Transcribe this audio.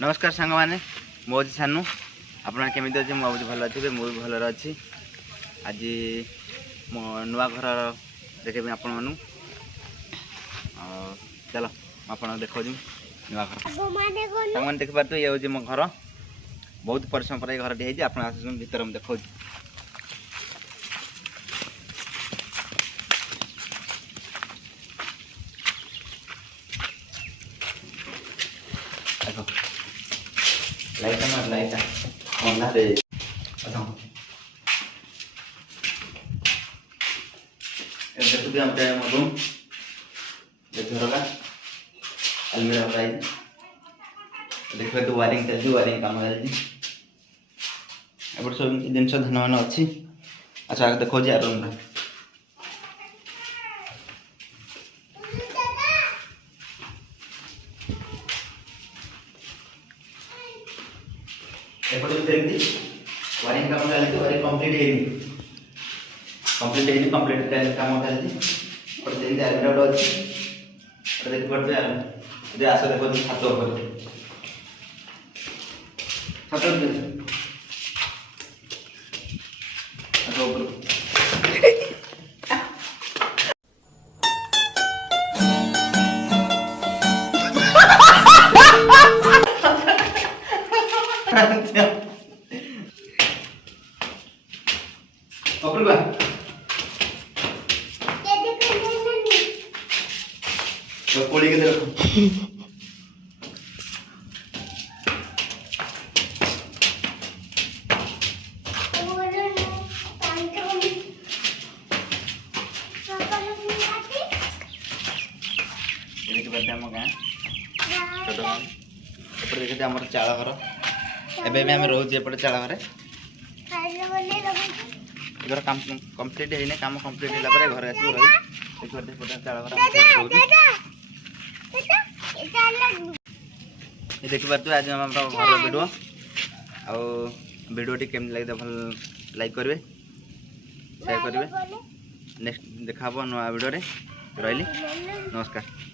नमस्कार सांग मैंने मुझे सानू आपना केमी अच्छे मुझे भल अच्छे मुझे भल अच्छी आज मो नुआ घर देखेबी आपण मानू चलो आप देखो नुआ घर सांग देख पारे ये हूँ मो घर बहुत परिश्रम पर घर टी आप भर देखो लाइट मार लाइट अंधा दे देखो भी हमटे रूम झरका अलमीरा प्राइस देखो तो वायरिंग चलती वायरिंग काम चलती सब जिन धन मान अच्छी अच्छा देखो जी रूम एपटे वायरिंग काम चलती वायरिंग कंप्लीट काम चलती अलमीरा अच्छी देख पारे आस देखो छात कोड़ी के देखो देखते आम चाल घर एवं आम रोचे एपटे चाल घर घर काम कंप्लीट है काम कंप्लीट है घर आस रही चाल घर देखी पारे आज आम घर भिडियो आडियोटी केमी लगे भल लाइक करेंगे शेयर करेंगे नेक्स्ट देखा नुआ भिडियो रही नमस्कार।